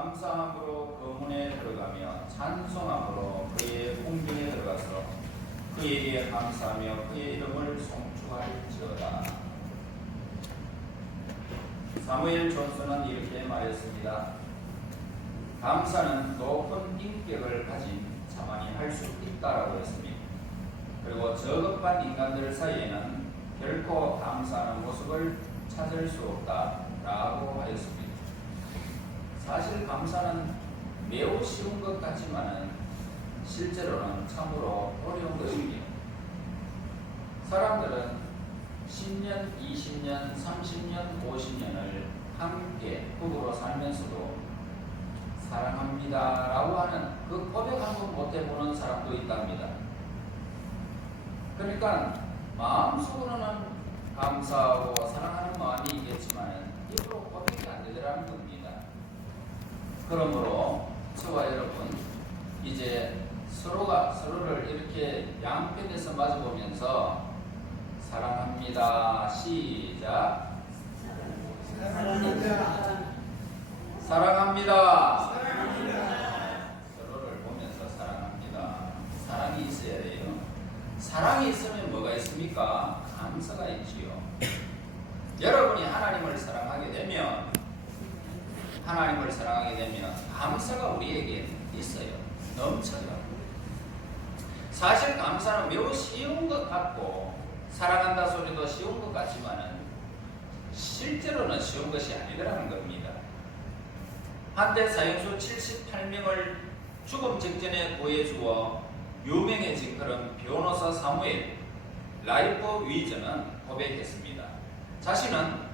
감사함으로 그 문에 들어가며 찬송함으로 그의 궁전에 들어가서 그에게 감사하며 그의 이름을 송축할지어다. 사무엘 존슨은 이렇게 말했습니다. 감사는 높은 인격을 가진 자만이 할 수 있다라고 했습니다. 그리고 저급한 인간들 사이에는 결코 감사하는 모습을 찾을 수 없다라고 하였습니다. 사실 감사는 매우 쉬운 것 같지만은 실제로는 참으로 어려운 것입니다. 사람들은 10년, 20년, 30년, 50년을 함께 부부로 살면서도 사랑합니다 라고 하는 그 고백 한 번 못 해보는 사람도 있답니다. 그러니까 마음속으로는 감사하고 사랑하는 마음이 있겠지만 입으로 고백이 안 되더라는 겁니다. 그러므로 저와 여러분 이제 서로가 서로를 이렇게 양편에서 마주보면서 사랑합니다. 시작. 사랑합니다. 사랑합니다. 서로를 보면서 사랑합니다. 사랑이 있어야 돼요. 사랑이 있으면 뭐가 있습니까? 감사가 있지요. 여러분이 하나님을 사랑하게 되면 감사가 우리에게 있어요. 넘쳐요. 사실 감사는 매우 쉬운 것 같고 사랑한다 소리도 쉬운 것 같지만은 실제로는 쉬운 것이 아니더라는 겁니다. 한때 사형수 78명을 죽음 직전에 구해주어 유명해진 그런 변호사 사무엘 라이프 위즈는 고백했습니다. 자신은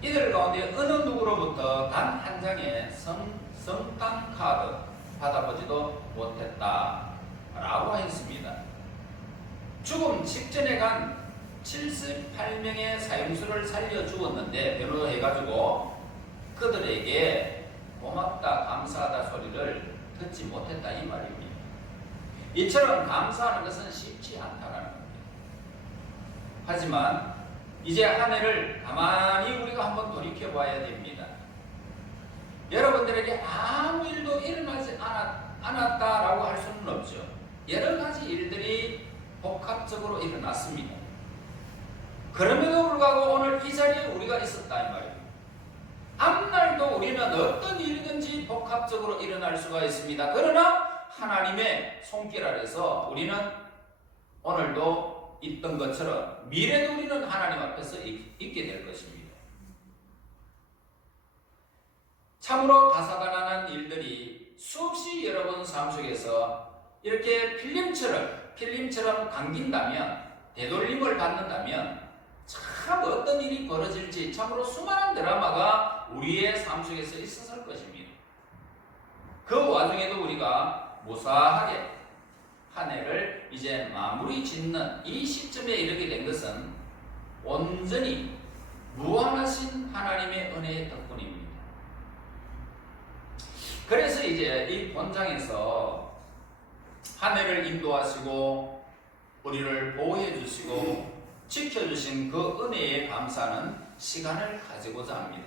이들 가운데 어느 누구로부터 단 한 장의 성당 카드 받아보지도 못했다 라고 했습니다. 죽음 직전에 간 78명의 사형수를 살려주었는데 변호해가지고 그들에게 고맙다 감사하다 소리를 듣지 못했다 이 말입니다. 이처럼 감사하는 것은 쉽지 않다라는 겁니다. 하지만 이제 한 해를 가만히 우리가 한번 돌이켜 봐야 됩니다. 여러분들에게 아무 일도 일어나지 않았다라고 할 수는 없죠. 여러 가지 일들이 복합적으로 일어났습니다. 그럼에도 불구하고 오늘 이 자리에 우리가 있었다 이 말입니다. 앞날도 우리는 어떤 일이든지 복합적으로 일어날 수가 있습니다. 그러나 하나님의 손길 아래서 우리는 오늘도 있던 것처럼 미래도 우리는 하나님 앞에서 있게 될 것입니다. 참으로 다사다난한 일들이 수없이 여러분 삶 속에서 이렇게 필름처럼 감긴다면, 되돌림을 받는다면 참 어떤 일이 벌어질지 참으로 수많은 드라마가 우리의 삶 속에서 있었을 것입니다. 그 와중에도 우리가 무사하게 한 해를 이제 마무리 짓는 이 시점에 이르게 된 것은 온전히 무한하신 하나님의 은혜의 덕분입니다. 그래서 이제 이 본장에서 한 해를 인도하시고 우리를 보호해 주시고 지켜주신 그 은혜에 감사하는 시간을 가지고자 합니다.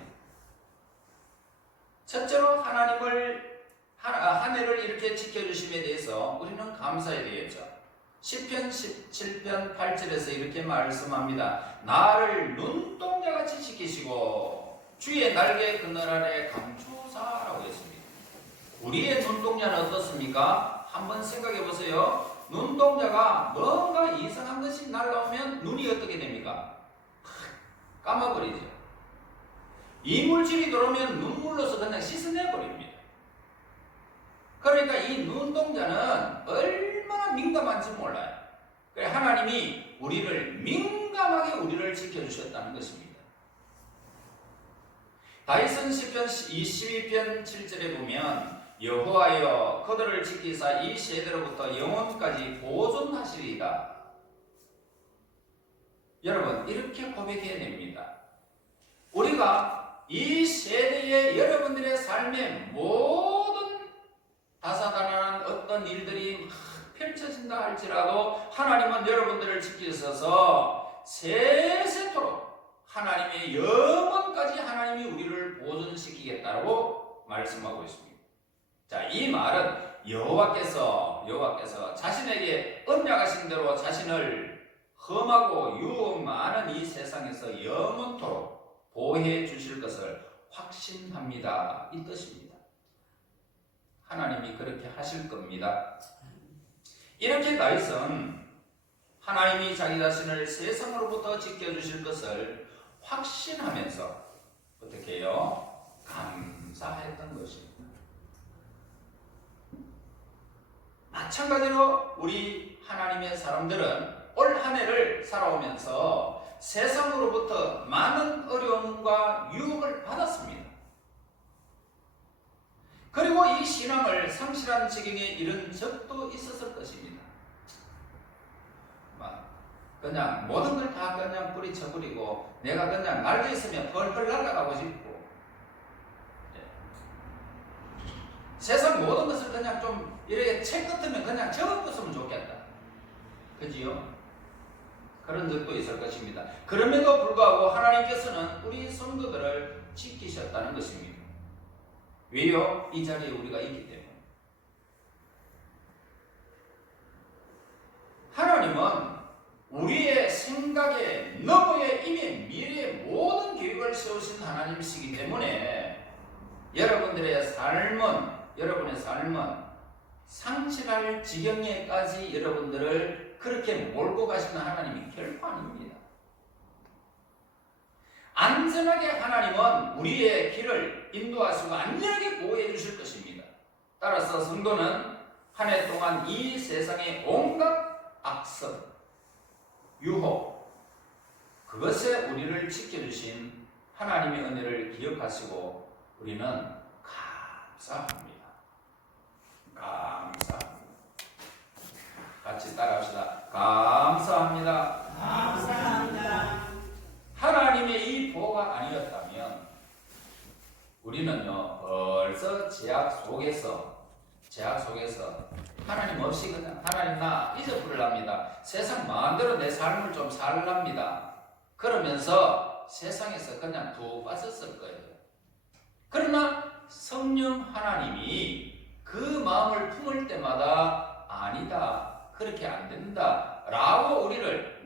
첫째로 하나님을 한 해를 이렇게 지켜주심에 대해서 우리는 감사해야 되겠죠. 시편 17편 8절에서 이렇게 말씀합니다. 나를 눈동자같이 지키시고 주의 날개 그늘 아래 감추사라고 했습니다. 우리의 눈동자는 어떻습니까? 한번 생각해 보세요. 눈동자가 뭔가 이상한 것이 날아오면 눈이 어떻게 됩니까? 감아버리죠. 이물질이 들어오면 눈물로서 그냥 씻어내버립니다. 그러니까 이 눈동자는 얼마나 민감한지 몰라요. 그래서 하나님이 우리를 민감하게 우리를 지켜주셨다는 것입니다. 다윗은 시편 22편 7절에 보면 여호와여 그들을 지키사 이 세대로부터 영원까지 보존하시리이다. 여러분 이렇게 고백해야 됩니다. 우리가 이 세대의 여러분들의 삶의 모든 다사다난한 어떤 일들이 막 펼쳐진다 할지라도 하나님은 여러분들을 지키셔서 세세토록 하나님의 영원까지 하나님이 우리를 보존시키겠다고 말씀하고 있습니다. 자, 이 말은 여호와께서 자신에게 언약하신 대로 자신을 험하고 유혹 많은 이 세상에서 영원토록 보호해 주실 것을 확신합니다. 이 뜻입니다. 하나님이 그렇게 하실 겁니다. 이렇게 다윗은 하나님이 자기 자신을 세상으로부터 지켜주실 것을 확신하면서 어떻게 해요? 감사했던 것입니다. 마찬가지로 우리 하나님의 사람들은 올 한 해를 살아오면서 세상으로부터 많은 어려움과 유혹을 받았습니다. 그리고 이 신앙을 상실한 지경에 이른 적도 있었을 것입니다. 그냥 모든 걸 다 그냥 뿌리쳐버리고 내가 그냥 날개 있으면 펄펄 날아가고 싶고 세상 모든 것을 그냥 좀 이렇게 책 같으면 그냥 적었으면 좋겠다. 그지요? 그런 적도 있을 것입니다. 그럼에도 불구하고 하나님께서는 우리 성도들을 지키셨다는 것입니다. 왜요? 이 자리에 우리가 있기 때문에. 하나님은 우리의 생각에 너머에 이미 미래의 모든 계획을 세우신 하나님이시기 때문에 여러분의 삶은 상실할 지경에까지 여러분들을 그렇게 몰고 가시는 하나님이 결코 아닙니다. 안전하게 하나님은 우리의 길을 인도하시고 안전하게 보호해 주실 것입니다. 따라서 성도는 한 해 동안 이 세상의 온갖 악성, 유혹, 그것에 우리를 지켜주신 하나님의 은혜를 기억하시고 우리는 감사합니다. 감사합니다. 같이 따라합시다. 감사합니다. 감사합니다. 하나님의 이 보호가 아니었다면 우리는요 벌써 제약 속에서 하나님 없이 그냥 하나님 나 잊어버리랍니다. 세상 마음대로 내 삶을 좀 살랍니다. 그러면서 세상에서 그냥 푹 빠졌을 거예요. 그러나 성령 하나님이 그 마음을 품을 때마다 아니다, 그렇게 안 된다 라고 우리를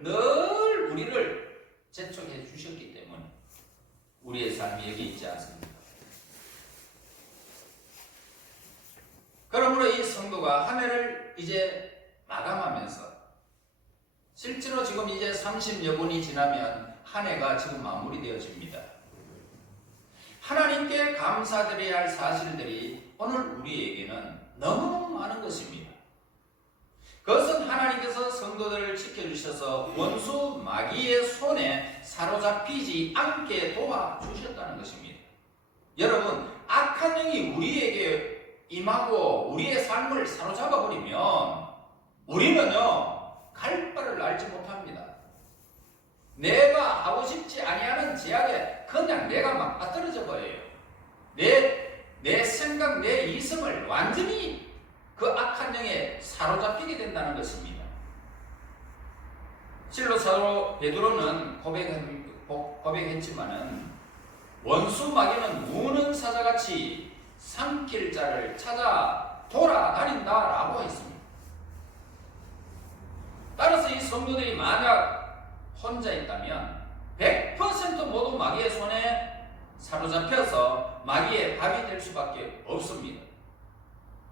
재촉해 주셨기 때문에 우리의 삶이 여기 있지 않습니다. 그러므로 이 성도가 한 해를 이제 마감하면서 실제로 지금 이제 30여 분이 지나면 한 해가 지금 마무리되어집니다. 하나님께 감사드려야 할 사실들이 오늘 우리에게는 너무 많은 것입니다. 그것은 하나님께서 성도들을 지켜주셔서 원수 마귀의 손에 사로잡히지 않게 도와주셨다는 것입니다. 여러분, 악한 영이 우리에게 임하고 우리의 삶을 사로잡아 버리면 우리는요 갈 바를 알지 못합니다. 내가 하고 싶지 아니하는 제약에 그냥 내가 막 빠뜨려져 버려요. 내 생각, 내 이성을 완전히 그 악한 영에 사로잡히게 된다는 것입니다. 실로 사도 베드로는 고백했지만은 원수 마귀는 우는 사자같이 삼킬 자를 찾아 돌아다닌다라고 했습니다. 따라서 이 성도들이 만약 혼자 있다면 100% 모두 마귀의 손에 사로잡혀서 마귀의 밥이 될 수밖에 없습니다.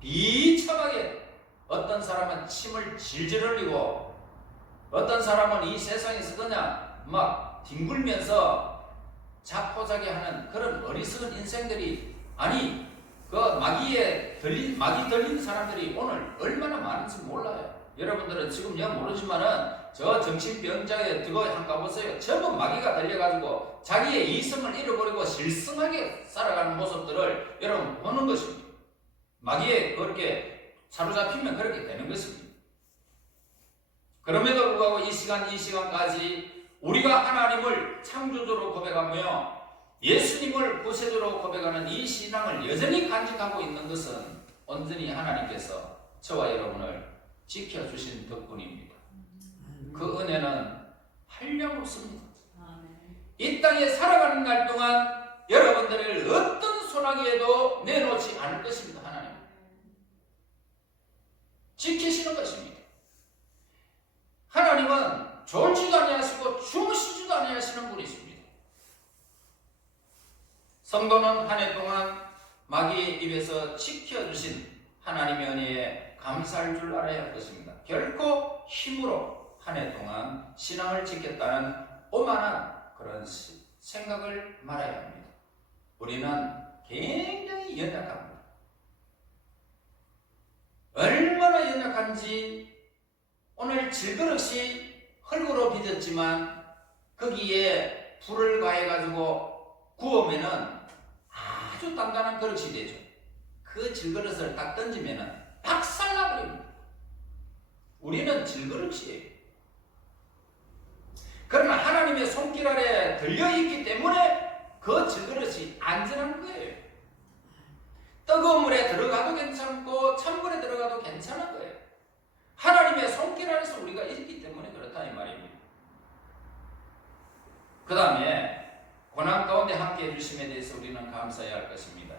비참하게 어떤 사람은 침을 질질 흘리고 어떤 사람은 이 세상에서 그냥 막 뒹굴면서 자포자기하는 그런 어리석은 인생들이 그 마귀 들린 사람들이 오늘 얼마나 많은지 몰라요. 여러분들은 지금 모르지만은 저 정신병자에 들고 한번 가보세요. 전부 마귀가 들려가지고 자기의 이성을 잃어버리고 실성하게 살아가는 모습들을 여러분 보는 것입니다. 마귀에 그렇게 사로잡히면 그렇게 되는 것입니다. 그럼에도 불구하고 이 시간까지 우리가 하나님을 창조주로 고백하며 예수님을 구세주로 고백하는 이 신앙을 여전히 간직하고 있는 것은 온전히 하나님께서 저와 여러분을 지켜주신 덕분입니다. 그 은혜는 한량없습니다. 이 땅에 살아가는 날 동안 여러분들을 어떤 소나기에도 내놓지 않을 것입니다. 하나님. 지키시는 것입니다. 하나님은 졸지도 아니하시고 주무시지도 아니하시는 분이십니다. 성도는 한 해 동안 마귀의 입에서 지켜주신 하나님의 은혜에 감사할 줄 알아야 할 것입니다. 결코 힘으로 한 해 동안 신앙을 지켰다는 오만한 그런 생각을 말아야 합니다. 우리는 굉장히 연약합니다. 얼마나 연약한지 오늘 질그릇이 흙으로 빚었지만 거기에 불을 가해가지고 구우면은 아주 단단한 그릇이 되죠. 그 질그릇을 딱 던지면은 박살나버립니다. 우리는 질그릇이에요. 그러나 하나님의 손길 아래 들려있기 때문에 그 질그릇이 안전한 거예요. 뜨거운 물에 들어가도 괜찮고 찬물에 들어가도 괜찮은 거예요. 하나님의 손길 안에서 우리가 있기 때문에 그렇다 이 말입니다. 그 다음에 고난 가운데 함께 해주심에 대해서 우리는 감사해야 할 것입니다.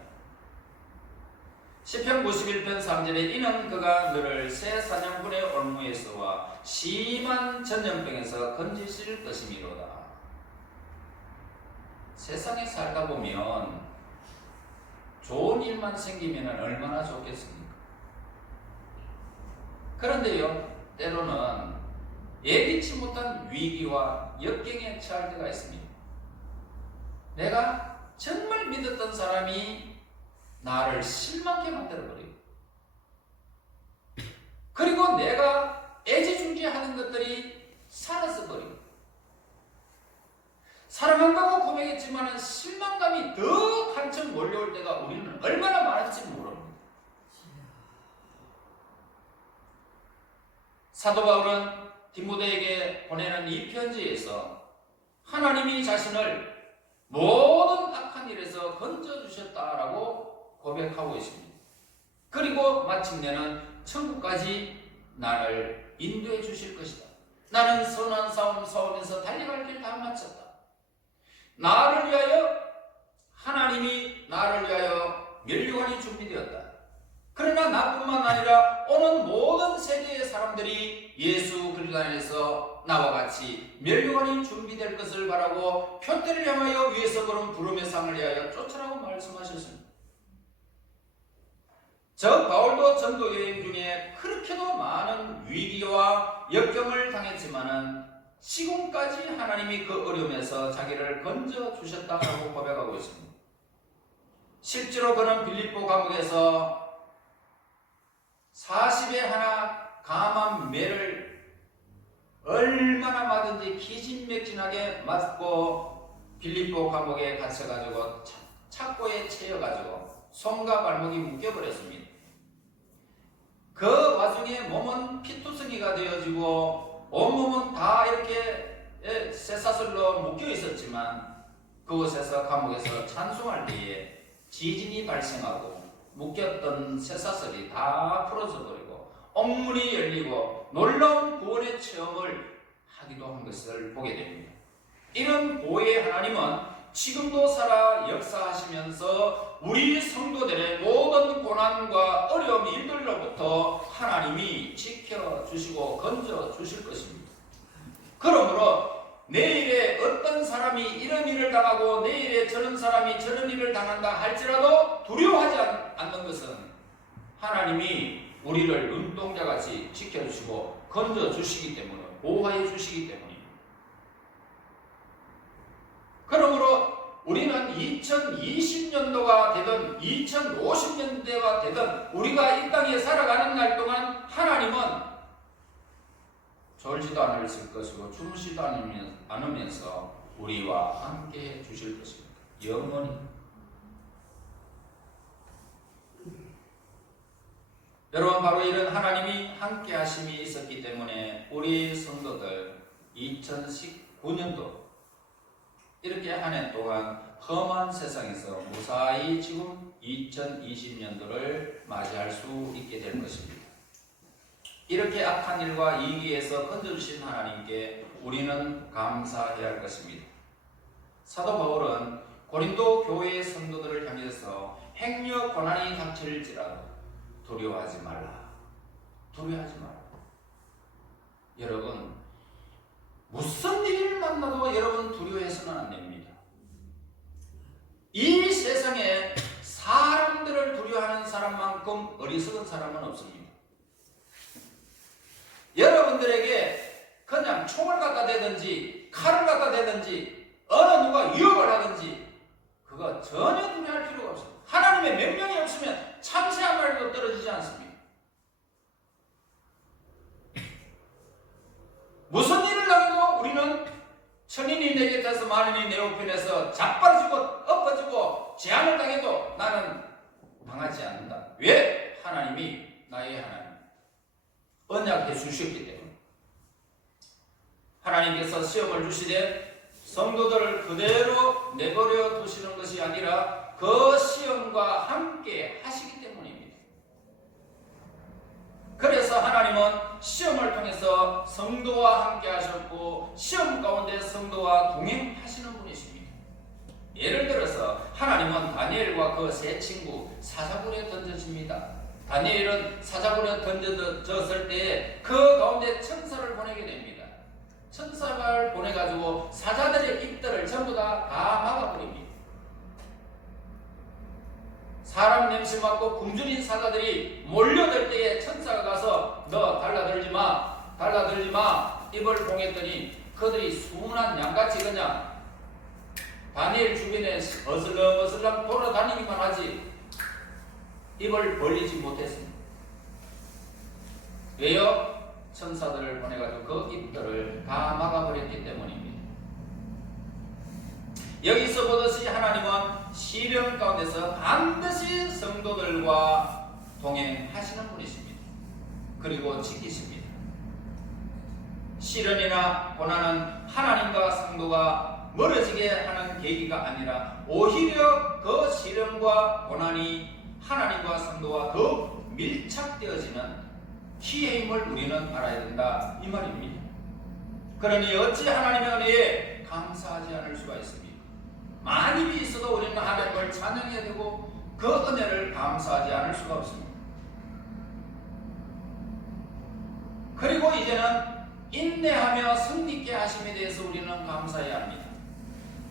시편 91편 3절에 이는 그가 너를 새 사냥꾼의 올무에서와 심한 전염병에서 건지실 것이미로다. 세상에 살다 보면 좋은 일만 생기면 얼마나 좋겠습니까? 그런데요, 때로는 예기치 못한 위기와 역경에 처할 때가 있습니다. 내가 정말 믿었던 사람이 나를 실망케 만들어버리고, 그리고 내가 애지중지하는 것들이 사라져버리고, 사랑한다고 고백했지만 실망감이 더 한층 몰려올 때가 우리는 얼마나 많을지 모릅니다. 사도 바울은 디모데에게 보내는 이 편지에서 하나님이 자신을 모든 악한 일에서 건져주셨다라고 고백하고 있습니다. 그리고 마침내는 천국까지 나를 인도해 주실 것이다. 나는 선한 싸움 싸우면서 달려갈 길 다 마쳤다. 나를 위하여, 하나님이 나를 위하여 멸류관이 준비되었다. 그러나 나뿐만 아니라 오는 모든 세계의 사람들이 예수 그리스도 안에서 나와 같이 멸류관이 준비될 것을 바라고 표대를 향하여 위에서 부른 부름의 상을 위하여 쫓으라고 말씀하셨습니다. 저 바울도 전도 여행 중에 그렇게도 많은 위기와 역경을 당했지만은 지금까지 하나님이 그 어려움에서 자기를 건져 주셨다고 고백하고 있습니다. 실제로 그는 빌립보 감옥에서 40에 하나 감한 매를 얼마나 맞은지 기진맥진하게 맞고 빌립보 감옥에 갇혀가지고 착고에 채여가지고 손과 발목이 묶여버렸습니다. 그 와중에 몸은 피투성이가 되어지고 온몸은 다 이렇게 쇠사슬로 묶여 있었지만 그곳에서 감옥에서 찬송할 때에 지진이 발생하고 묶였던 쇠사슬이 다 풀어져 버리고 옥문이 열리고 놀라운 구원의 체험을 하기도 한 것을 보게 됩니다. 이런 보혜의 하나님은 지금도 살아 역사하시면서 우리 성도들의 모든 고난과 어려움 일들로부터 하나님이 지켜주시고 건져주실 것입니다. 그러므로 내일에 어떤 사람이 이런 일을 당하고 내일에 저런 사람이 저런 일을 당한다 할지라도 두려워하지 않는 것은 하나님이 우리를 눈동자같이 지켜주시고 건져주시기 때문에, 보호해 주시기 때문입니다. 그러므로 우리는 2020년도가 되든 2050년대가 되든 우리가 이 땅에 살아가는 날 동안 하나님은 졸지도 않으실 것이고 주무시도 않으면서 우리와 함께 해주실 것입니다. 영원히. 여러분, 바로 이런 하나님이 함께 하심이 있었기 때문에 우리 성도들 2019년도 이렇게 한 해 동안 험한 세상에서 무사히 지금 2020년도를 맞이할 수 있게 될 것입니다. 이렇게 악한 일과 위기에서 건져주신 하나님께 우리는 감사해야 할 것입니다. 사도 바울은 고린도 교회의 성도들을 향해서 행여 고난이 닥칠지라도 두려워하지 말라. 두려워하지 말고. 여러분, 무슨 일을 만나도 여러분 두려워해서는 안 됩니다. 이 세상에 사람들을 두려워하는 사람만큼 어리석은 사람은 없습니다. 여러분들에게 그냥 총을 갖다 대든지 칼을 갖다 대든지 어느 누가 위협을 하든지 그거 전혀 두려워할 필요가 없습니다. 하나님의 명령이 없으면 참새 한 마리도 떨어지지 않습니다. 무슨 일을 당해도 우리는 천인이 내 곁에서 만인이 내 우편에서 자빠지고 엎어지고 재앙을 당해도 나는 당하지 않는다. 왜? 하나님이 나의 하나님 언약해 주셨기 때문에. 하나님께서 시험을 주시되 성도들을 그대로 내버려 두시는 것이 아니라 그 시험과 함께 하시기 때문입니다. 그래서 하나님은 시험을 통해서 성도와 함께 하셨고 시험 가운데 성도와 동행하시는 분이십니다. 예를 들어서 하나님은 다니엘과 그 세 친구 사자굴에 던져집니다. 다니엘은 사자굴에 던져졌을 때 그 가운데 천사를 보내게 됩니다. 천사를 보내가지고 사자들의 입들을 전부 다 막아버립니다. 사람 냄새 맡고 굶주린 사자들이 몰려들 때에 천사가 가서 너 달라들지 마 입을 봉했더니 그들이 순한 양같이 그냥 다니엘 주변에 어슬렁어슬렁 돌아다니기만 하지 입을 벌리지 못했습니다. 왜요? 천사들을 보내가지고 그 입들을 다 막아버렸기 때문입니다. 여기서 보듯이 하나님은 시련 가운데서 반드시 성도들과 동행하시는 분이십니다. 그리고 지키십니다. 시련이나 고난은 하나님과 성도가 멀어지게 하는 계기가 아니라 오히려 그 시련과 고난이 하나님과 성도와 더욱 밀착되어지는 기회임을 우리는 알아야 된다 이 말입니다. 그러니 어찌 하나님의 은혜에 감사하지 않을 수가 있습니까? 만일이 있어도 우리는 하나님을 찬양해야 되고 그 은혜를 감사하지 않을 수가 없습니다. 그리고 이제는 인내하며 승리케 하심에 대해서 우리는 감사해야 합니다.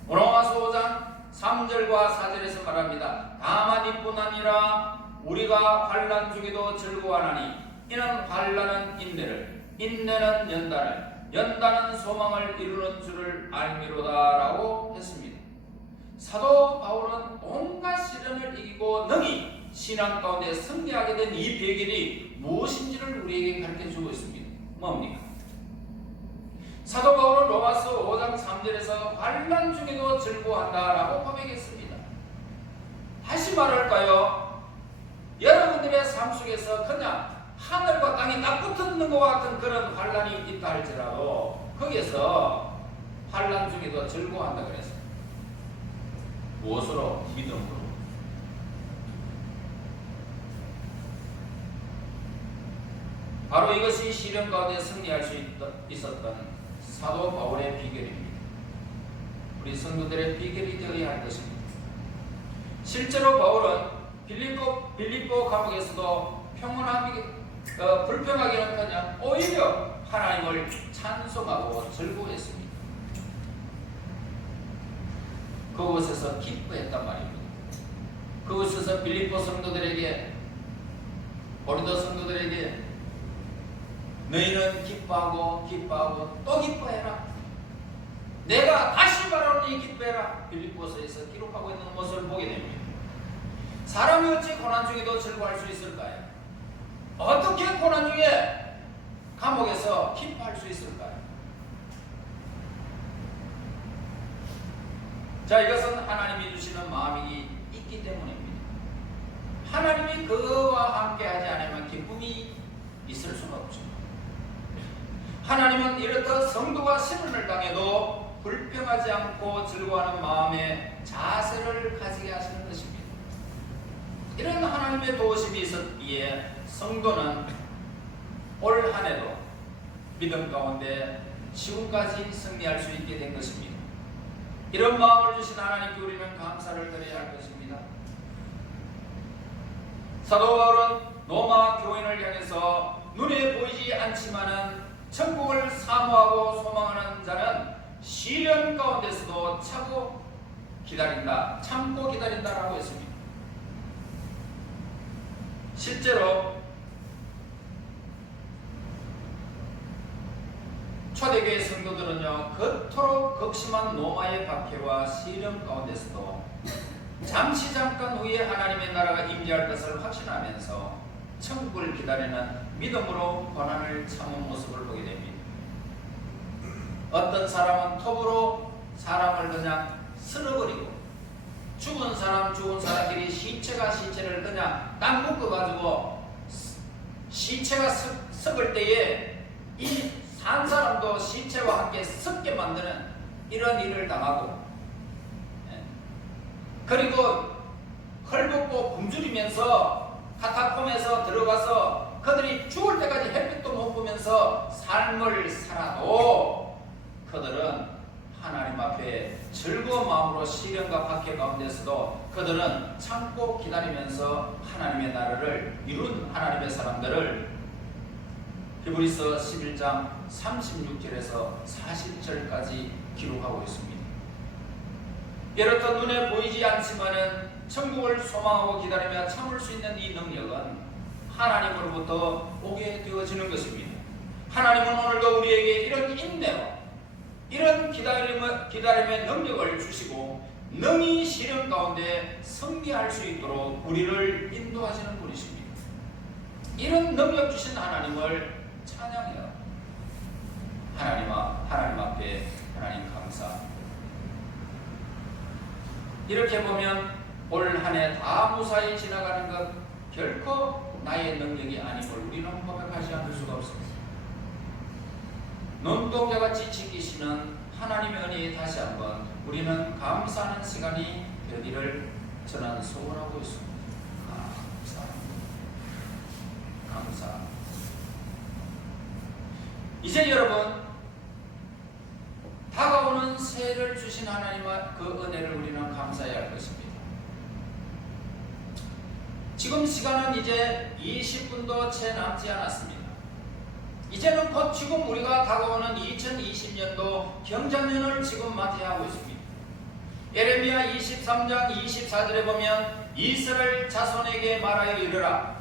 로마서 5장 3절과 4절에서 말합니다. 다만 이뿐 아니라 우리가 환난 중에도 즐거워하나니 이는 환난은 인내를, 인내는 연단을, 연단은 소망을 이루는 줄을 알미로다 라고 했습니다. 사도 바울은 온갖 시련을 이기고 능히 신앙 가운데 승리하게 된 이 비결이 무엇인지를 우리에게 가르쳐주고 있습니다. 뭡니까? 사도 바울은 로마서 5장 3절에서 환난 중에도 즐거워한다라고 고백했습니다. 다시 말할까요? 여러분들의 삶 속에서 그냥 하늘과 땅이 딱 붙는 것 같은 그런 환난이 있다 할지라도 거기에서 환난 중에도 즐거워한다 그랬어요. 무엇으로? 믿음으로. 바로 이것이 시련 가운데 승리할 수 있었던 사도 바울의 비결입니다. 우리 성도들의 비결이 되어야 할 것입니다. 실제로 바울은 빌립보 감옥에서도 불평하기는커녕 오히려 하나님을 찬송하고 즐거워했습니다. 그곳에서 기뻐했단 말입니다. 그곳에서 빌립보 성도들에게, 고린도 성도들에게 너희는 기뻐하고 또 기뻐해라. 내가 다시 말하노니 기뻐해라. 빌립보서에서 기록하고 있는 모습을 보게 됩니다. 사람이 어찌 고난 중에도 즐거워할 수 있을까요? 어떻게 고난 중에 감옥에서 기뻐할 수 있을까요? 자, 이것은 하나님이 주시는 마음이 있기 때문입니다. 하나님이 그와 함께 하지 않으면 기쁨이 있을 수가 없죠. 하나님은 이렇듯 성도가 시련을 당해도 불평하지 않고 즐거워하는 마음의 자세를 가지게 하시는 것입니다. 이런 하나님의 도우심이 있었기에 성도는 올 한 해도 믿음 가운데 지금까지 승리할 수 있게 된 것입니다. 이런 마음을 주신 하나님께 우리는 감사를 드려야 할 것입니다. 사도 바울은 로마 교인을 향해서 눈에 보이지 않지만은 천국을 사모하고 소망하는 자는 시련 가운데서도 참고 기다린다라고 했습니다. 실제로 초대교회 성도들은요, 그토록 극심한 노마의 박해와 시련 가운데서도 잠깐 후에 하나님의 나라가 임재할 것을 확신하면서 천국을 기다리는 믿음으로 고난을 참은 모습을 보게 됩니다. 어떤 사람은 톱으로 사람을 그냥 쓸어버리고, 죽은 사람끼리 시체를 그냥 딱 묶어가지고 시체가 썩을 때에 이 산 사람도 시체와 함께 썩게 만드는 이런 일을 당하고, 그리고 헐벗고 굶주리면서 카타콤에서 들어가서 그들이 죽을 때까지 햇빛도 못 보면서 삶을 살아도 그들은 하나님 앞에 즐거운 마음으로 시련과 박해 가운데서도 그들은 참고 기다리면서 하나님의 나라를 이룬 하나님의 사람들을 히브리서 11장 36절에서 40절까지 기록하고 있습니다. 이렇듯 눈에 보이지 않지만은 천국을 소망하고 기다리며 참을 수 있는 이 능력은 하나님으로부터 오게 되어지는 것입니다. 하나님은 오늘도 우리에게 이런 인내로 이런 기다림의 능력을 주시고 능히 시련 가운데 승리할 수 있도록 우리를 인도하시는 분이십니다. 이런 능력 주신 하나님을 찬양해요. 하나님 앞에 하나님 감사. 이렇게 보면 올 한 해 다 무사히 지나가는 것 결코 나의 능력이 아님을 우리는 고백하지 않을 수가 없습니다. 눈동자같이 지키시는 하나님의 은혜에 다시 한번 우리는 감사하는 시간이 되기를 저는 소원하고 있습니다. 감사. 이제 여러분, 다가오는 새해를 주신 하나님의 그 은혜를 우리는 감사해야 할 것입니다. 지금 시간은 이제 20분도 채 남지 않았습니다. 이제는 곧 지금 우리가 다가오는 2020년도 경자년을 지금 맞이하고 있습니다. 예레미야 23장 24절에 보면 이스라엘 자손에게 말하여 이르라.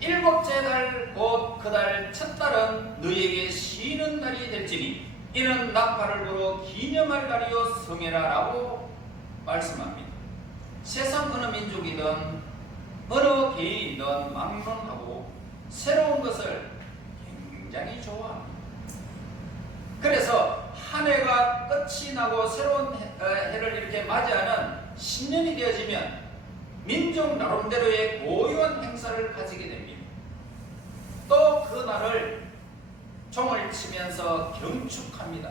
일곱째 달 곧 그 달 첫 달은 너희에게 쉬는 달이 될지니 이는 나팔을 불어 기념할 날이요 성회라라고 말씀합니다. 세상 어느 민족이든 어느 개인이든 막론하고 새로운 것을 굉장히 좋아합니다. 그래서 한 해가 끝이 나고 새로운 해를 이렇게 맞이하는 신년이 되어지면 민족 나름대로의 고유한 행사를 가지게 됩니다. 또 그 날을 종을 치면서 경축합니다.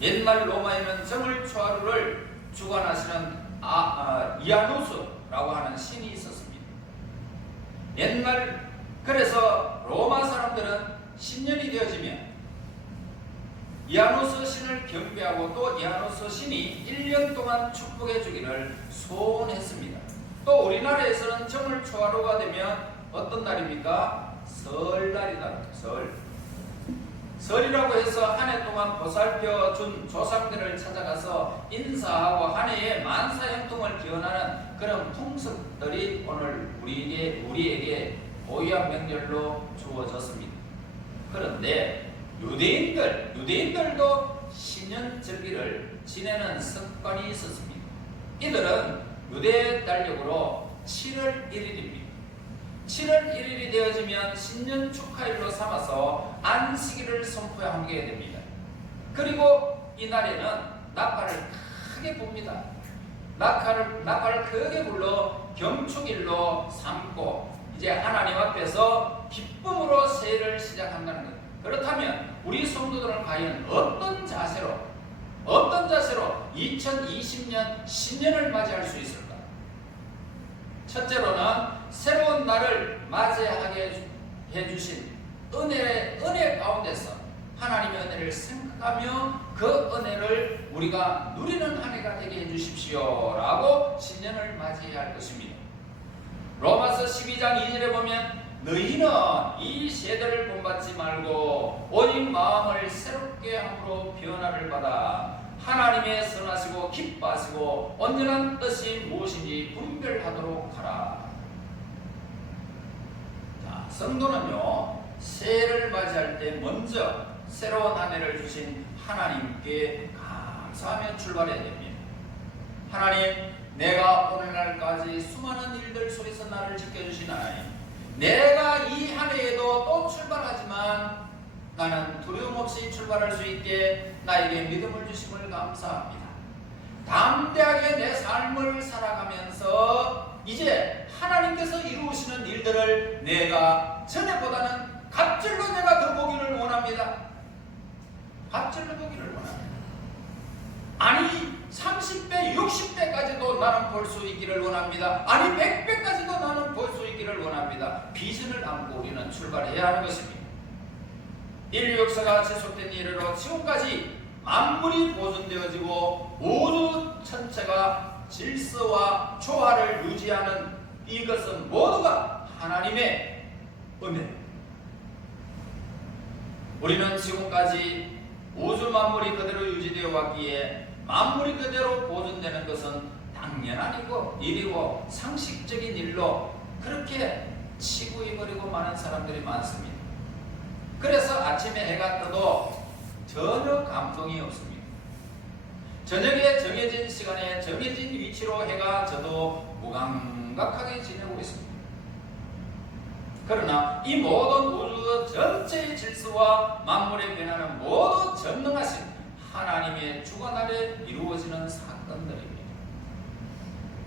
옛날 로마에는 정월 초하루를 주관하시는 이아누스라고 하는 신이 있었습니다. 그래서 로마 사람들은 신년이 되어지면 이아누스 신을 경배하고 또 이아누스 신이 1년 동안 축복해 주기를 소원했습니다. 또 우리나라에서는 정월 초하루가 되면 어떤 날입니까? 설날이다. 설이라고 해서 한 해 동안 보살펴 준 조상들을 찾아가서 인사하고 한 해의 만사형통을 기원하는 그런 풍습들이 오늘 우리에게 고유한 명절로 주어졌습니다. 그런데 유대인들도 신년절기를 지내는 습관이 있었습니다. 이들은 유대 달력으로 7월 1일입니다. 7월 1일이 되어지면 신년 축하일로 삼아서 안식일을 선포하게 됩니다. 그리고 이날에는 나팔을 크게 붑니다. 나팔을 크게 불러 경축일로 삼고 이제 하나님 앞에서 기쁨으로 새해를 시작한다는 것. 그렇다면 우리 성도들은 과연 어떤 자세로 2020년 신년을 맞이할 수 있을까? 첫째로는 새로운 날을 맞이하게 해주신 은혜 가운데서 하나님의 은혜를 생각하며 그 은혜를 우리가 누리는 한 해가 되게 해주십시오 라고 신년을 맞이해야 할 것입니다. 로마서 12장 2절에 보면 너희는 이 세대를 본받지 말고 오직 마음을 새롭게 함으로 변화를 받아 하나님의 선하시고 기뻐하시고 온전한 뜻이 무엇인지 분별하도록 하라. 자, 성도는요, 새해를 맞이할 때 먼저 새로운 한 해를 주신 하나님께 감사하며 출발해야 됩니다. 하나님, 내가 오늘날까지 수많은 일들 속에서 나를 지켜주신 하나님, 내가 이 한 해에도 또 출발하지만 나는 두려움 없이 출발할 수 있게 나에게 믿음을 주심을 감사합니다. 담대하게 내 삶을 살아가면서 이제 하나님께서 이루시는 일들을 내가 전에보다는 갑절로 내가 더 보기를 원합니다. 갑절로 보기를 원합니다. 아니 30배, 60배까지도 나는 볼 수 있기를 원합니다. 아니 100배까지도 나는 볼 수 있기를 원합니다. 비전을 안고 우리는 출발해야 하는 것입니다. 인류 역사가 지속된 이래로 지금까지 만물이 보존되어지고 우주 전체가 질서와 조화를 유지하는 이것은 모두가 하나님의 은혜입니다. 우리는 지금까지 우주 만물이 그대로 유지되어 왔기에 만물이 그대로 보존되는 것은 당연한 일이고 상식적인 일로 그렇게 치부해버리고 많은 사람들이 많습니다. 그래서 아침에 해가 떠도 전혀 감동이 없습니다. 저녁에 정해진 시간에 정해진 위치로 해가 져도 무감각하게 지내고 있습니다. 그러나 이 모든 우주 전체의 질서와 만물의 변화는 모두 전능하신 하나님의 주관 아래 이루어지는 사건들입니다.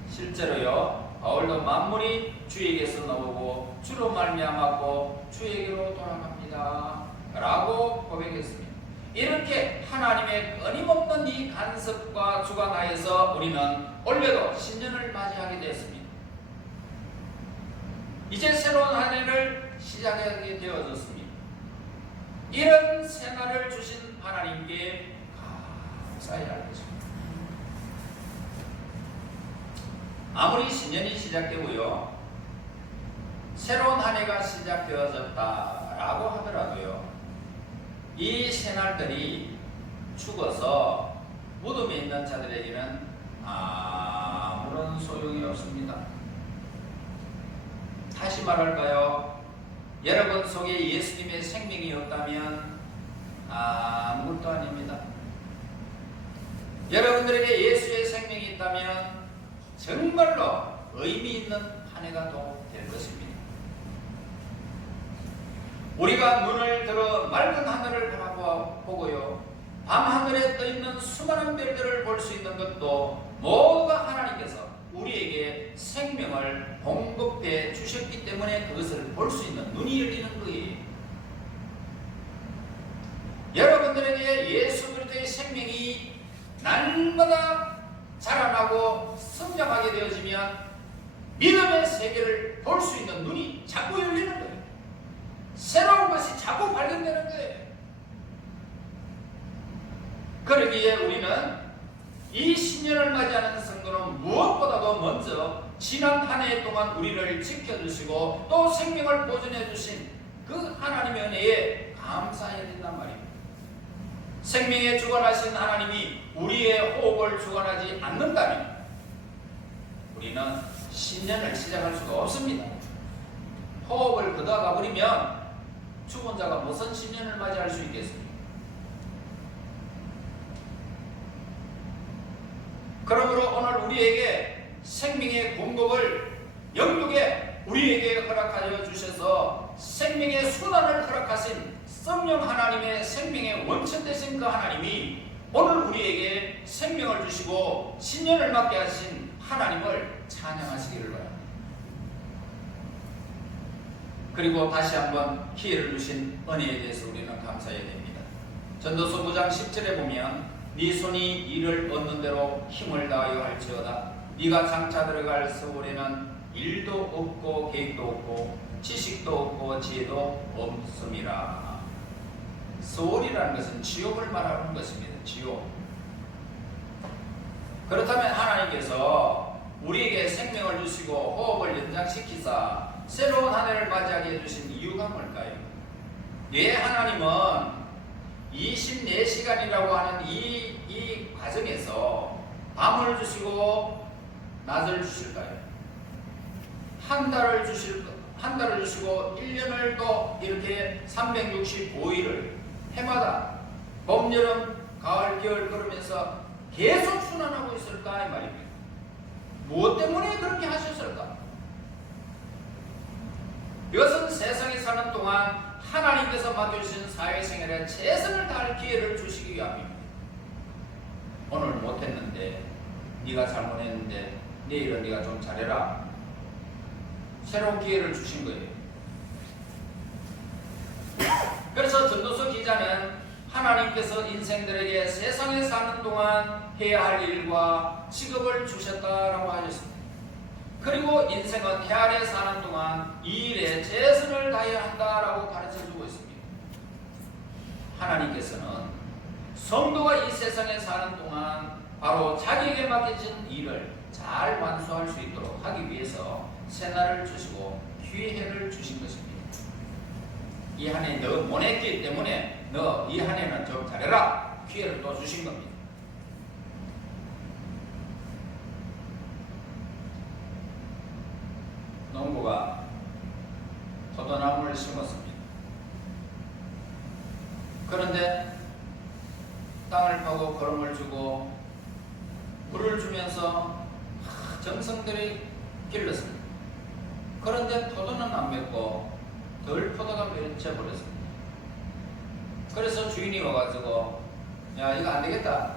실제로요, 바울도 만물이 주에게서 나오고 주로 말미암았고 주에게로 돌아갑니다 라고 고백했습니다. 이렇게 하나님의 끊임없는 이 간섭과 주관 하에서 우리는 올해도 신년을 맞이하게 되었습니다. 이제 새로운 한 해를 시작하게 되어졌습니다. 이런 새날을 주신 하나님께 감사해야 할 것입니다. 아무리 신년이 시작되고요, 새로운 한 해가 시작되어졌다라고 하더라도요, 이 새날들이 죽어서 무덤에 있는 자들에게는 아무런 소용이 없습니다. 다시 말할까요? 여러분 속에 예수님의 생명이 없다면 아무것도 아닙니다. 여러분들에게 예수의 생명이 있다면 정말로 의미 있는 한 해가 될 것입니다. 우리가 눈을 들어 맑은 하늘을 바라보고요, 밤하늘에 떠있는 수많은 별들을 볼 수 있는 것도 모두가 하나님께서 우리에게 생명을 공급해 주셨기 때문에 그것을 볼 수 있는 눈이 열리는 거예요. 여러분들에게 예수 그리스도의 생명이 날마다 자라나고 성장하게 되어지면 믿음의 세계를 볼 수 있는 눈이 자꾸 열리는 거예요. 새로운 것이 자꾸 발견되는 거예요. 그러기에 우리는 이 신년을 맞이하는 성도는 무엇보다도 먼저 지난 한 해 동안 우리를 지켜주시고 또 생명을 보존해 주신 그 하나님의 은혜에 감사해야 된단 말입니다. 생명에 주관하신 하나님이 우리의 호흡을 주관하지 않는다면 우리는 신년을 시작할 수가 없습니다. 호흡을 걷어가 버리면 죽은 자가 무슨 신년을 맞이할 수 있겠습니까? 그러므로 오늘 우리에게 생명의 공급을 영육에 우리에게 허락하여 주셔서 생명의 순환을 허락하신 성령 하나님의 생명의 원천 되신 그 하나님이 오늘 우리에게 생명을 주시고 신년을 맞게 하신 하나님을 찬양하시기를 바랍니다. 그리고 다시 한번 기회를 주신 은혜에 대해서 우리는 감사해야 됩니다. 전도서 9장 10절에 보면 네 손이 이를 얻는 대로 힘을 다하여 할지어다. 네가 장차 들어갈 서울에는 일도 없고 계획도 없고 지식도 없고 지혜도 없음이라. 서울이라는 것은 지옥을 말하는 것입니다. 지옥. 그렇다면 하나님께서 우리에게 생명을 주시고 호흡을 연장시키사 새로운 한 해를 맞이하게 해주신 이유가 뭘까요? 네, 하나님은 24시간이라고 하는 이 과정에서 밤을 주시고 낮을 주실까요? 한 달을 주시고 1년을 또 이렇게 365일을 해마다 봄, 여름, 가을, 겨울 그러면서 계속 순환하고 있을까 이 말입니다. 무엇 때문에 그렇게 하셨을까? 이것은 세상에 사는 동안 하나님께서 맡겨주신 사회생활에 최선을 다할 기회를 주시기 위함입니다. 오늘 못했는데, 네가 잘못했는데 내일은 네가 좀 잘해라. 새로운 기회를 주신 거예요. 그래서 전도서 기자는 하나님께서 인생들에게 세상에 사는 동안 해야 할 일과 직업을 주셨다라고 하셨습니다. 그리고 인생은 해 아래 사는 동안 이 일에 최선을 다해야 한다라고 가르쳐주고 있습니다. 하나님께서는 성도가 이 세상에 사는 동안 바로 자기에게 맡겨진 일을 잘 완수할 수 있도록 하기 위해서 새날을 주시고 기회를 주신 것입니다. 이 한 해 너 못했기 때문에 너 이 한 해는 좀 잘해라. 기회를 또 주신 겁니다. 농부가 포도나무를 심었습니다. 그런데 땅을 파고 거름을 주고 물을 주면서 정성들이 길렀습니다. 그런데 포도는 안 맺고 덜 포도가 맺혀버렸습니다. 그래서 주인이 와가지고 야, 이거 안 되겠다.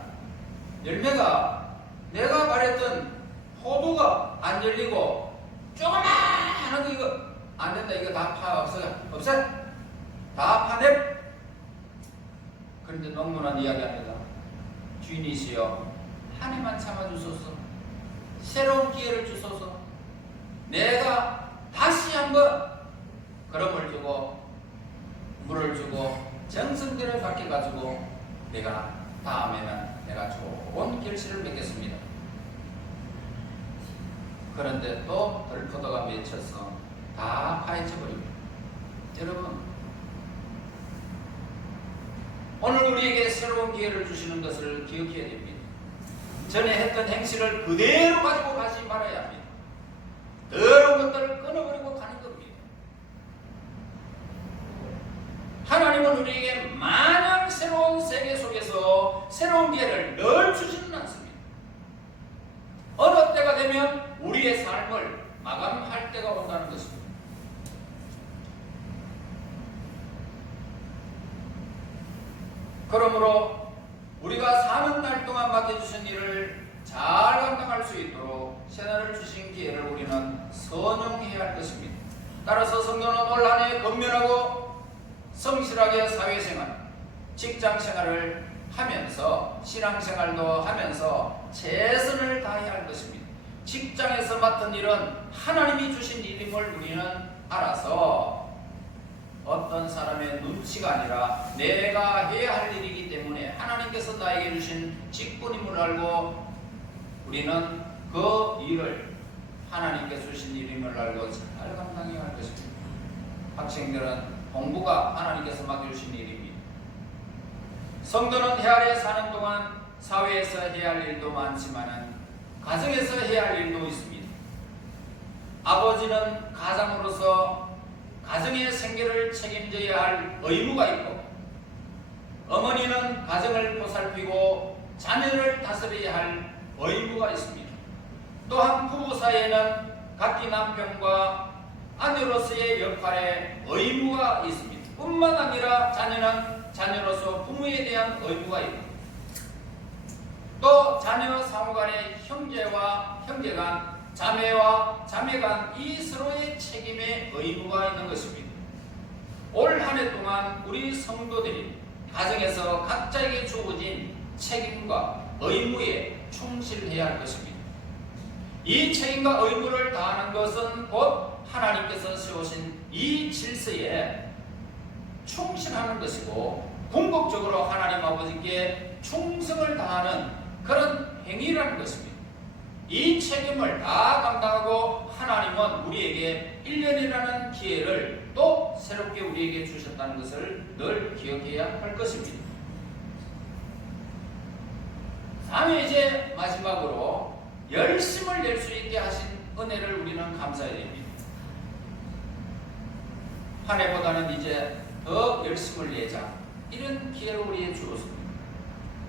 열매가 내가 바랬던 포도가 안 열리고 조그마한 거 이거 안 된다. 이거 다 파 없애. 다 파내. 그런데 농부는 이야기합니다. 주인이시여, 한 해만 참아주소서. 새로운 기회를 주소서. 내가 다시 한번 거름을 주고 물을 주고 정성들을 밝혀가지고 내가 다음에는 내가 좋은 결실을 맺겠습니다. 그런데 또 덜포도가 맺혀서 다 파헤쳐버립니다. 여러분, 오늘 우리에게 새로운 기회를 주시는 것을 기억해야 됩니다. 전에 했던 행실을 그대로 가지고 가지 말아야 합니다. 더러운 것들을 끊어버리고 가는 겁니다. 하나님은 우리에게 마냥 새로운 세계 속에서 새로운 기회를 늘 주지는 않습니다. 어느 때가 되면 우리의 삶을 마감할 때가 온다는 것입니다. 그러므로 우리가 사는 날 동안 맡겨주신 일을 잘 감당할 수 있도록 새날을 주신 기회를 우리는 선용해야 할 것입니다. 따라서 성도는 올 한 해 건면하고 성실하게 사회생활, 직장생활을 하면서 신앙생활도 하면서 최선을 다해야 할 것입니다. 직장에서 맡은 일은 하나님이 주신 일임을 우리는 알아서 어떤 사람의 눈치가 아니라 내가 해야 할 일이기 때문에 하나님께서 나에게 주신 직분임을 알고 우리는 그 일을 하나님께서 주신 일임을 알고 잘 감당해야 할 것입니다. 학생들은 공부가 하나님께서 맡겨주신 일입니다. 성도는 해 아래 사는 동안 사회에서 해야 할 일도 많지만 가정에서 해야 할 일도 있습니다. 아버지는 가장으로서 가정의 생계를 책임져야 할 의무가 있고, 어머니는 가정을 보살피고 자녀를 다스려야 할 의무가 있습니다. 또한 부부 사이에는 각기 남편과 아내로서의 역할에 의무가 있습니다. 뿐만 아니라 자녀는 자녀로서 부모에 대한 의무가 있고, 또 자녀 상호간의 형제와 형제간, 자매와 자매간 이 서로의 책임의 의무가 있는 것입니다. 올 한 해 동안 우리 성도들이 가정에서 각자에게 주어진 책임과 의무에 충실해야 할 것입니다. 이 책임과 의무를 다하는 것은 곧 하나님께서 세우신 이 질서에 충실하는 것이고, 궁극적으로 하나님 아버지께 충성을 다하는 그런 행위라는 것입니다. 이 책임을 다 감당하고 하나님은 우리에게 1년이라는 기회를 또 새롭게 우리에게 주셨다는 것을 늘 기억해야 할 것입니다. 다음에 이제 마지막으로 열심을 낼 수 있게 하신 은혜를 우리는 감사해야 됩니다. 한 해보다는 이제 더 열심을 내자, 이런 기회를 우리에게 주었습니다.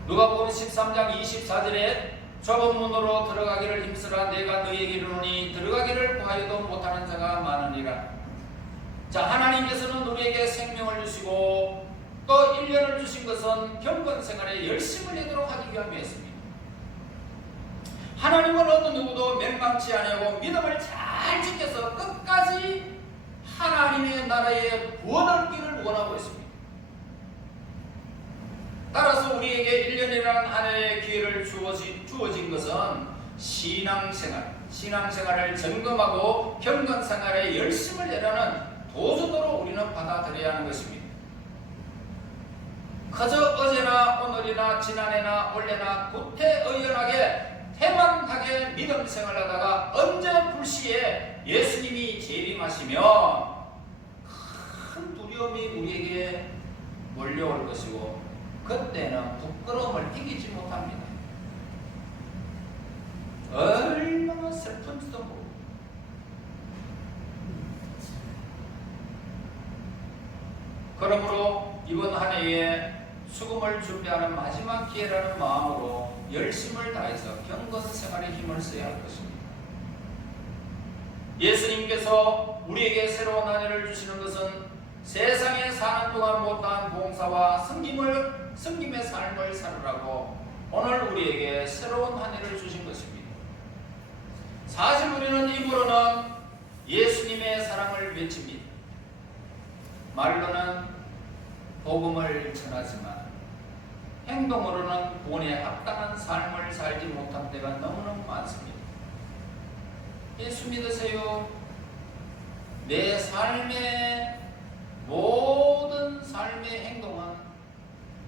누가복음 13장 24절에 좁은 문으로 들어가기를 힘쓰라. 내가 너희에게 이르노니 들어가기를 구하여도 못하는 자가 많으니라. 자, 하나님께서는 우리에게 생명을 주시고 또 1년을 주신 것은 경건 생활에 열심을 내도록 하기 위함이었습니다. 하나님은 어느 누구도 멸망치 아니하고 믿음을 잘 지켜서 끝까지 하나님의 나라에 구원할 길을 원하고 있습니다. 따라서 우리에게 1년이라는 한 해의 기회를 주어진 것은 신앙생활을 점검하고 경건생활에 열심을 내라는 도전으로 우리는 받아들여야 하는 것입니다. 그저 어제나 오늘이나 지난해나 올해나 구태의연하게 태만하게 믿음 생활하다가 언제 불시에 예수님이 재림하시면 큰 두려움이 우리에게 몰려올 것이고 그때는 부끄러움을 이기지 못합니다. 얼마나 슬픈지도 모르고. 그러므로 이번 한 해에 수금을 준비하는 마지막 기회라는 마음으로 열심을 다해서 경건 생활에 힘을 써야 할 것입니다. 예수님께서 우리에게 새로운 한 해를 주시는 것은 세상에 사는 동안 못한 봉사와 섬김의 삶을 살으라고 오늘 우리에게 새로운 한 해를 주신 것입니다. 사실 우리는 입으로는 예수님의 사랑을 외칩니다. 말로는 복음을 전하지만 행동으로는 구원에 합당한 삶을 살지 못한 때가 너무너무 많습니다. 예수 믿으세요. 내 삶의 모든 삶의 행동은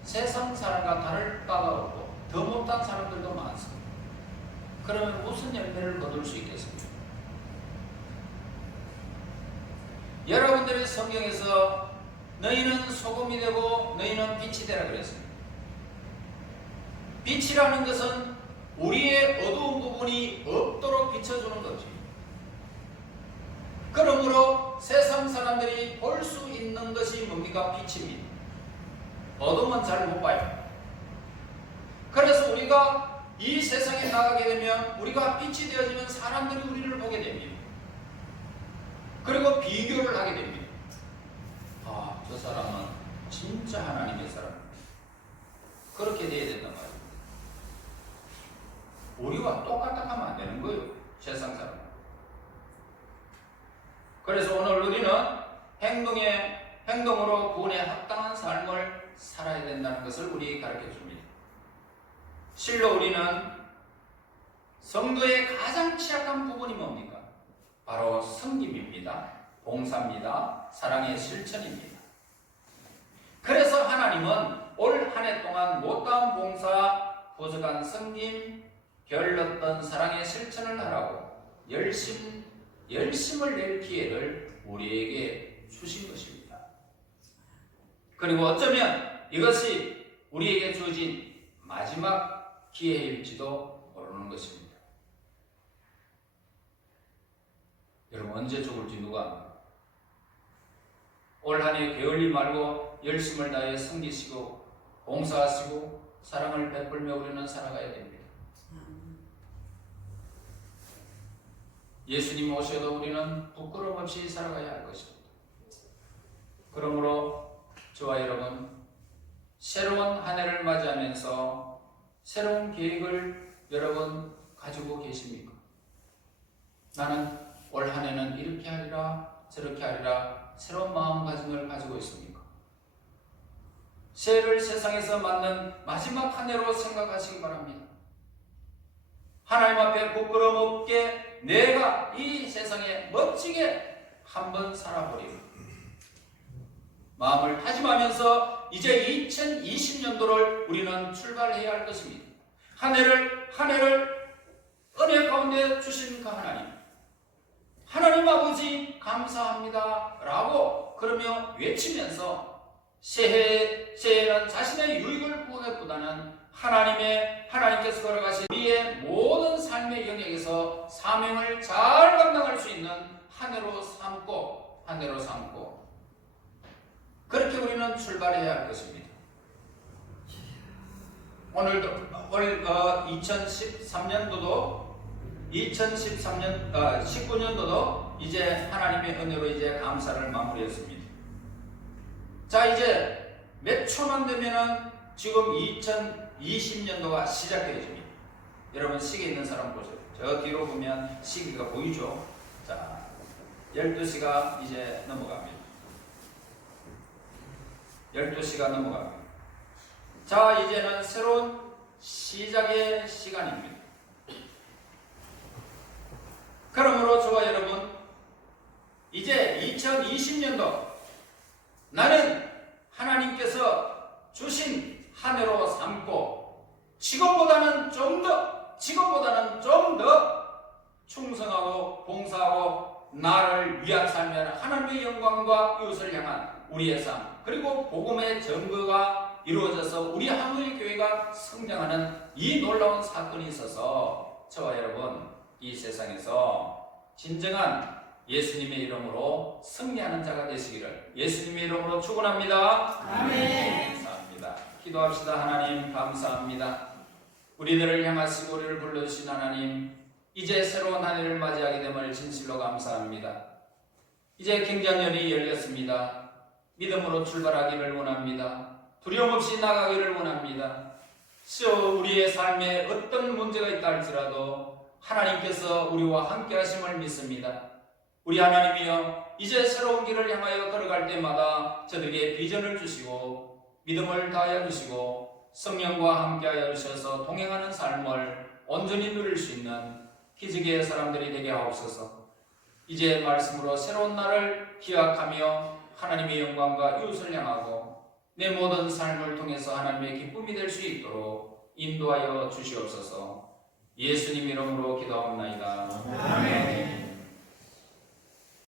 세상 사람과 다를 바가 없고 더 못한 사람들도 많습니다. 그러면 무슨 열매를 거둘 수 있겠습니까? 여러분들의 성경에서 너희는 소금이 되고 너희는 빛이 되라 그랬습니다. 빛이라는 것은 우리의 어두운 부분이 없도록 비춰주는 거죠. 그러므로 세상 사람들이 볼 수 있는 것이 뭡니까? 빛입니다. 어둠은 잘 못 봐요. 그래서 우리가 이 세상에 나가게 되면 우리가 빛이 되어지면 사람들이 우리를 보게 됩니다. 그리고 비교를 하게 됩니다. 아, 저 사람은 진짜 하나님의 사람입니다. 그렇게 돼야 된단 말이에요. 우리와 똑같다 하면 안 되는 거예요. 세상 사람. 그래서 오늘 우리는 행동으로 구원에 합당한 삶을 살아야 된다는 것을 우리에게 가르쳐 줍니다. 실로 우리는 성도의 가장 취약한 부분이 뭡니까? 바로 섬김입니다. 봉사입니다. 사랑의 실천입니다. 그래서 하나님은 올 한 해 동안 못다한 봉사, 부족한 섬김, 게을렀던 사랑의 실천을 하라고 열심을 낼 기회를 우리에게 주신 것입니다. 그리고 어쩌면 이것이 우리에게 주어진 마지막 기회일지도 모르는 것입니다. 여러분, 언제 죽을지 누가 압니까? 올 한 해 게을리 말고 열심을 다해 섬기시고 봉사하시고 사랑을 베풀며 우리는 살아가야 됩니다. 예수님 오셔도 우리는 부끄러움 없이 살아가야 할 것입니다. 그러므로 저와 여러분, 새로운 한 해를 맞이하면서 새로운 계획을 여러분 가지고 계십니까? 나는 올 한 해는 이렇게 하리라 저렇게 하리라 새로운 마음가짐을 가지고 있습니까? 새해를 세상에서 맞는 마지막 한 해로 생각하시기 바랍니다. 하나님 앞에 부끄러움 없게 내가 이 세상에 멋지게 한번 살아보리라 마음을 다짐하면서 이제 2020년도를 우리는 출발해야 할 것입니다. 한 해를 은혜 가운데 주신 그 하나님 아버지 감사합니다 라고 그러며 외치면서 새해에는 자신의 유익을 구하기보다는 하나님께서 걸어가신 우리의 모든 삶의 영역에서 사명을 잘 감당할 수 있는 한 해로 삼고 그렇게 우리는 출발해야 할 것입니다. 오늘도 19년도도 이제 하나님의 은혜로 이제 감사를 마무리했습니다. 자, 이제 몇 초만 되면은 지금 2020년도가 시작되어집니다. 여러분 시계 있는 사람 보세요. 저 뒤로 보면 시계가 보이죠? 자, 12시가 이제 넘어갑니다. 12시가 넘어갑니다. 자, 이제는 새로운 시작의 시간입니다. 그러므로 저와 여러분, 이제 2020년도 나는 하나님께서 주신 한 해로 삼고 지금보다는 좀 더 충성하고 봉사하고 나를 위한 삶이 아니라 하나님의 영광과 이웃을 향한 우리의 삶, 그리고 복음의 증거가 이루어져서 우리 한국의 교회가 성장하는 이 놀라운 사건이 있어서 저와 여러분, 이 세상에서 진정한 예수님의 이름으로 승리하는 자가 되시기를 예수님의 이름으로 축원합니다. 아멘. 감사합니다. 기도합시다. 하나님 감사합니다. 우리들을 향하시고 우리를 불러주신 하나님, 이제 새로운 한 해를 맞이하게 됨을 진실로 감사합니다. 이제 경장년이 열렸습니다. 믿음으로 출발하기를 원합니다. 두려움 없이 나가기를 원합니다. 우리의 삶에 어떤 문제가 있다 할지라도 하나님께서 우리와 함께 하심을 믿습니다. 우리 하나님이여, 이제 새로운 길을 향하여 걸어갈 때마다 저들에게 비전을 주시고 믿음을 다하여 주시고 성령과 함께하여 주셔서 동행하는 삶을 온전히 누릴 수 있는 기적의 사람들이 되게 하옵소서. 이제 말씀으로 새로운 날을 기약하며 하나님의 영광과 이웃을 향하고 내 모든 삶을 통해서 하나님의 기쁨이 될 수 있도록 인도하여 주시옵소서. 예수님 이름으로 기도하옵나이다. 아멘.